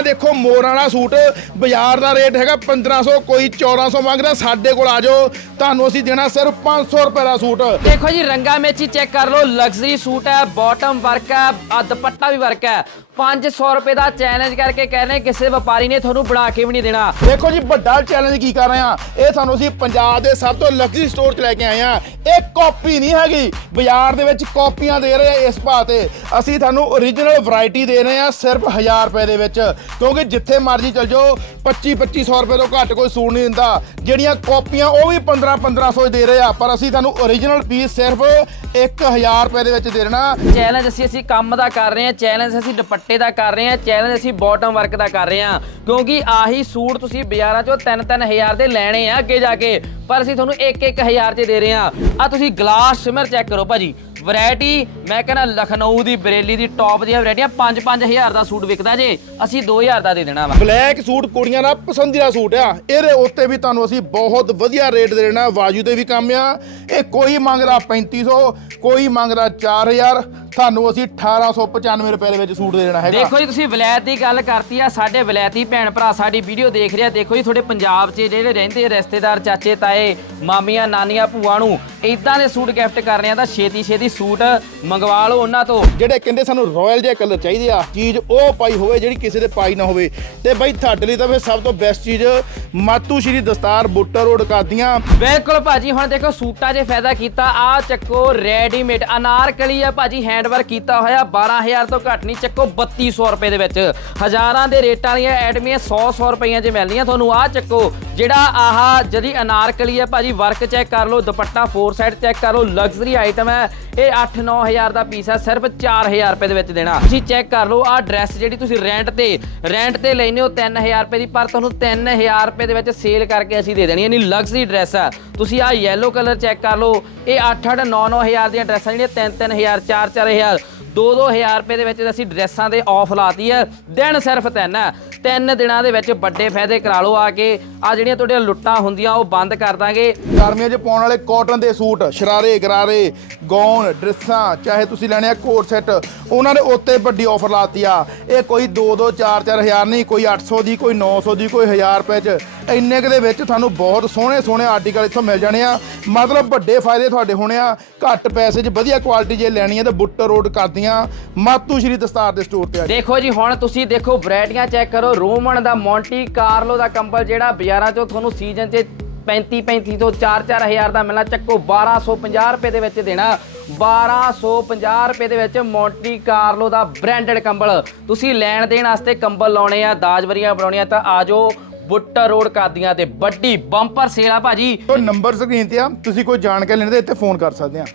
ਆਹ ਦੇਖੋ ਮੋਰਾਂ ਵਾਲਾ ਸੂਟ ਬਾਜ਼ਾਰ ਦਾ ਰੇਟ ਹੈਗਾ 1500 ਕੋਈ 1400 ਮੰਗਦਾ ਸਾਡੇ ਕੋਲ ਆ ਜਾਓ। ਤੁਹਾਨੂੰ ਅਸੀਂ ਦੇਣਾ ਸਿਰਫ 500 ਰੁਪਏ ਦਾ ਸੂਟ। ਦੇਖੋ ਜੀ ਰੰਗਾ ਮੇਚੀ ਚੈੱਕ ਕਰ ਲਓ ਲਗਜ਼ਰੀ ਸੂਟ ਹੈ ਬਾਟਮ ਵਰਕ ਹੈ ਆ ਦੁਪੱਟਾ ਵੀ ਵਰਕ ਹੈ। 500 ਰੁਪਏ ਦਾ ਚੈਲੰਜ ਕਰਕੇ ਕਹਿ ਰਹੇ ਕਿਸੇ ਵਪਾਰੀ ਨੇ ਤੁਹਾਨੂੰ ਬਣਾ ਕੇ ਵੀ ਨਹੀਂ ਦੇਣਾ। ਦੇਖੋ ਜੀ ਵੱਡਾ ਚੈਲੰਜ ਕੀ ਕਰ ਰਹੇ ਆ ਇਹ ਸਾਨੂੰ ਅਸੀਂ ਪੰਜਾਬ ਦੇ ਸਭ ਤੋਂ ਲਗਜ਼ਰੀ ਸਟੋਰ 'ਚ ਲੈ ਕੇ ਆਏ ਆ ਇਹ ਕਾਪੀ ਨਹੀਂ ਹੈਗੀ। ਬਾਜ਼ਾਰ ਦੇ ਵਿੱਚ ਕਾਪੀਆਂ ਦੇ ਰਹੇ ਆ ਇਸ ਭਾਅ ਤੇ। ਅਸੀਂ ਤੁਹਾਨੂੰ origignal ਵੈਰਾਈਟੀ ਦੇ ਰਹੇ ਆ ਸਿਰਫ 1000 ਰੁਪਏ ਦੇ ਵਿੱਚ। ਕਿਉਂਕਿ ਜਿੱਥੇ ਮਰਜ਼ੀ ਚਲ ਜਾਓ 25 2500 ਰੁਪਏ ਤੋਂ ਘੱਟ ਕੋਈ ਸੂਟ ਨਹੀਂ ਦਿੰਦਾ। ਜਿਹੜੀਆਂ ਕਾਪੀਆਂ ਉਹ ਵੀ 15 1500 ਦੇ ਰਹੇ ਆ, ਪਰ ਅਸੀਂ ਤੁਹਾਨੂੰ origignal ਪੀਸ ਸਿਰਫ 1000 ਰੁਪਏ ਦੇ ਵਿੱਚ ਦੇ ਦੇਣਾ। ਚੈਲੰਜ ਅਸੀਂ ਅਸੀਂ ਕੰਮ ਦਾ ਕਰ ਰਹੇ ਹਾਂ ਚੈਲੰਜ ਅਸੀਂ ਦੁਪੱਟੇ ਦਾ ਕਰ ਰਹੇ ਹਾਂ ਚੈਲੰਜ ਅਸੀਂ ਬਾਟਮ ਵਰਕ ਦਾ ਕਰ ਰਹੇ ਹਾਂ। ਕਿਉਂਕਿ ਆਹੀ ਸੂਟ ਤੁਸੀਂ ਬਾਜ਼ਾਰਾਂ 'ਚੋਂ 3-3000 ਦੇ ਲੈਣੇ ਆ ਅੱਗੇ ਜਾ ਕੇ, ਪਰ ਅਸੀਂ ਤੁਹਾਨੂੰ 1-1000 'ਚ ਦੇ ਰਹੇ ਹਾਂ। ਆ ਤੁਸੀਂ ਗਲਾਸ ਸ਼ਿਮਰ ਚੈੱਕ ਕਰੋ ਭਾਜੀ। ਵੈਰਾਈਟੀ ਮੈਂ ਕਹਿੰਦਾ ਲਖਨਊ ਦੀ ਬਰੇਲੀ ਦੀ ਟੌਪ ਦੀਆਂ ਵੈਰਾਈਟੀਆਂ 5-5000 ਦਾ ਸੂਟ ਵਿਕਦਾ ਜੇ, ਅਸੀਂ 2000 ਦਾ ਦੇ ਦੇਣਾ ਵਾ। ਬਲੈਕ ਸੂਟ ਕੁੜੀਆਂ ਦਾ ਪਸੰਦੀਦਾ ਸੂਟ ਆ। ਇਹਦੇ ਉੱਤੇ ਵੀ ਤੁਹਾਨੂੰ ਅਸੀਂ ਬਹੁਤ ਵਧੀਆ ਰੇਟ ਦੇ ਦੇਣਾ। ਵਾਜੂ ਤੇ ਵੀ ਕੰਮ ਆ। ਇਹ ਕੋਈ ਮੰਗਦਾ 3500 ਕੋਈ ਮੰਗਦਾ 4000 ਤੁਹਾਨੂੰ ਅਸੀਂ 1895 ਰੁਪਏ ਦੇ ਵਿੱਚ ਸੂਟ ਦੇ ਦੇਣਾ ਹੈਗਾ। ਦੇਖੋ ਜੀ ਤੁਸੀਂ ਵਿਲਾਇਤ ਦੀ ਗੱਲ ਕਰਤੀ ਆ ਸਾਡੇ ਵਿਲਾਇਤੀ ਭੈਣ ਭਰਾ ਸਾਡੀ ਵੀਡੀਓ ਦੇਖ ਰਿਹਾ ਦੇਖੋ ਜੀ ਤੁਹਾਡੇ ਪੰਜਾਬ 'ਚ ਜਿਹੜੇ ਰਹਿੰਦੇ ਰਿਸ਼ਤੇਦਾਰ ਚਾਚੇ ਤਾਏ ਮਾਮੀਆਂ ਨਾਨੀਆਂ ਭੂਆ ਨੂੰ ਇਦਾਂ ਦੇ ਸੂਟ ਗਿਫਟ ਕਰ ਰਹੇ ਆ ਤਾਂ ਛੇਤੀ ਛੇਤੀ ਸੂਟ ਮੰਗਵਾ ਲਓ ਉਹਨਾਂ ਤੋਂ। ਜਿਹੜੇ ਕਹਿੰਦੇ ਸਾਨੂੰ ਰਾਇਲ ਜਿਹੇ ਕਲਰ ਚਾਹੀਦੇ ਆ ਚੀਜ਼ ਉਹ ਪਾਈ ਹੋਵੇ ਜਿਹੜੀ ਕਿਸੇ ਦੇ ਪਾਈ ਨਾ ਹੋਵੇ। ਤੇ ਬਾਈ ਤੁਹਾਡੇ ਲਈ ਤਾਂ ਫਿਰ ਸਭ ਤੋਂ ਬੈਸਟ ਚੀਜ਼ ਮਾਤੂ ਸ਼੍ਰੀ ਦਸਤਾਰ ਬੁੱਟਰ ਰੋਡ ਕਾਦੀਆਂ ਬਿਲਕੁਲ ਭਾਜੀ ਹੁਣ ਦੇਖੋ ਸੂਟਾਂ 'ਚ ਫਾਇਦਾ ਕੀਤਾ। ਆ ਚੱਕੋ ਰੈਡੀਮੇਡ ਅਨਾਰਕਲੀ ਆ ਭਾਜੀ ਹੈਂਡਵਰਕ ਕੀਤਾ ਹੋਇਆ 12000 ਤੋਂ ਘੱਟ ਨਹੀਂ, ਚੱਕੋ 3200 ਰੁਪਏ ਦੇ ਵਿੱਚ। ਹਜ਼ਾਰਾਂ ਦੇ ਰੇਟਾਂ ਵਾਲੀਆਂ ਐਡਮੀਆਂ 100 100 ਰੁਪਈਆਂ 'ਚ ਮਿਲਦੀਆਂ ਤੁਹਾਨੂੰ ਆ ਚੱਕੋ ਜਿਹੜਾ ਆਹ ਜਿਹੜੀ ਅਨਾਰਕਲੀ ਆ ਭਾਜੀ ਵਰਕ ਚੈੱਕ ਕਰ ਲਓ, ਦੁਪੱਟਾ ਫੋਰ ਸਾਈਡ ਚੈੱਕ ਕਰ ਲਓ ਲਗਜ਼ਰੀ ਆਈਟਮ ਹੈ। ਇਹ 8-9000 ਦਾ ਪੀਸ ਹੈ, ਸਿਰਫ 4000 ਰੁਪਏ ਦੇ ਵਿੱਚ ਦੇਣਾ। ਤੁਸੀਂ ਚੈੱਕ ਕਰ ਲਓ, ਆਹ ਡਰੈਸ ਜਿਹੜੀ ਤੁਸੀਂ ਰੈਂਟ ਤੇ ਰੈਂਟ ਤੇ ਲੈਨੇ ਹੋ 3000 ਰੁਪਏ ਦੀ, ਪਰ ਤੁਹਾਨੂੰ 3000 ਰੁਪਏ ਦੇ ਵਿੱਚ ਸੇਲ ਕਰਕੇ ਅਸੀਂ ਦੇ ਦੇਣੀ ਹੈ। ਨਹੀਂ ਲਗਜ਼ਰੀ ਡਰੈਸ ਹੈ। ਤੁਸੀਂ ਆਹ ਯੈਲੋ ਕਲਰ ਚੈੱਕ ਕਰ ਲਓ, ਇਹ 8-8 9-9000 ਦੀਆਂ ਡਰੈਸਾਂ ਜਿਹੜੀਆਂ 3-3000 4-4000 2-2000 ਰੁਪਏ ਦੇ ਵਿੱਚ ਅਸੀਂ ਡਰੈਸਾਂ ਦੇ ਆਫ ਲਾਤੀ ਹੈ ਦਿਨ ਸਿਰਫ ਤਿੰਨ। ਹੈ ਤਿੰਨ ਦਿਨਾਂ ਦੇ ਵਿੱਚ ਵੱਡੇ ਫਾਇਦੇ ਕਰਾ ਲਓ ਆ ਕੇ। ਆ ਜਿਹੜੀਆਂ ਤੁਹਾਡੀਆਂ ਲੁੱਟਾਂ ਹੁੰਦੀਆਂ, ਉਹ ਬੰਦ ਕਰ ਦਾਂਗੇ। ਗਰਮੀਆਂ 'ਚ ਪਾਉਣ ਵਾਲੇ ਕਾਟਨ ਦੇ ਸੂਟ, ਸ਼ਰਾਰੇ, ਗਰਾਰੇ ਗੌਨ ਡਰੈਸਾਂ, ਚਾਹੇ ਤੁਸੀਂ ਲੈਣੇ ਆ ਕੋਟ ਸੈੱਟ, ਉਹਨਾਂ ਨੇ ਉੱਤੇ ਵੱਡੀ ਆਫਰ ਲਾਤੀ ਆ। ਇਹ ਕੋਈ 2 2 4 4 ਹਜ਼ਾਰ ਨਹੀਂ, ਕੋਈ 800 ਦੀ, ਕੋਈ 900 ਦੀ, ਕੋਈ 1000 ਰੁਪਏ 'ਚ। ਇੰਨੇ ਕੁ ਦੇ ਵਿੱਚ ਤੁਹਾਨੂੰ ਬਹੁਤ ਸੋਹਣੇ ਸੋਹਣੇ ਆਰਟੀਕਲ ਇੱਥੋਂ ਮਿਲ ਜਾਣੇ ਆ। ਮਤਲਬ ਵੱਡੇ ਫਾਇਦੇ ਤੁਹਾਡੇ ਹੋਣੇ ਆ। ਘੱਟ ਪੈਸੇ 'ਚ ਵਧੀਆ ਕੁਆਲਿਟੀ ਜੇ ਲੈਣੀ ਹੈ ਤਾਂ ਬੁੱਟਰ ਰੋਡ ਕਰਦੀਆਂ। ਮਾਤੂ ਸ਼੍ਰੀ ਦਸਤਾਰ ਦੇ ਸਟੋਰ ਤੇ ਆ ਦੇਖੋ ਜੀ, ਹੁਣ ਤੁਸੀਂ ਦੇਖੋ, ਵੈਰਾਈਟੀਆਂ ਚੈੱਕ ਕਰੋ। ਰੋਮਨ ਦਾ, ਮੌਂਟੀ ਕਾਰਲੋ ਦਾ ਕੰਬਲ ਜਿਹੜਾ ਬਾਜ਼ਾਰਾਂ 'ਚੋਂ ਤੁਹਾਨੂੰ ਸੀਜ਼ਨ 'ਚ 35 35 ਤੋਂ 4 4000 ਦਾ ਮਿਲਣਾ। ਚੱਕੋ 1250 ਰੁਪਏ ਦੇ ਵਿੱਚ ਦੇਣਾ। 1250 ਰੁਪਏ ਦੇ ਵਿੱਚ ਮੌਂਟੀ ਕਾਰਲੋ ਦਾ ਬ੍ਰਾਂਡਡ ਕੰਬਲ। ਤੁਸੀਂ ਲੈਣ ਦੇਣ ਵਾਸਤੇ ਕੰਬਲ ਲਾਉਣੇ ਆ ਦਾਜਵਰੀਆਂ ਬਣਾਉਣੀਆਂ ਤਾਂ ਆਜੋ ਬੁੱਟਾ ਰੋਡ ਕਾਦੀਆਂ ਤੇ। ਵੱਡੀ ਬੰਪਰ ਸੇਲ ਆ ਭਾਜੀ। ਉਹ ਨੰਬਰ ਸਕਰੀਨ ਤੇ ਆ, ਤੁਸੀਂ ਕੋਈ ਜਾਣਕਾਰੀ ਲੈਣ ਦੇ, ਇੱਥੇ ਫੋਨ ਕਰ ਸਕਦੇ ਆ।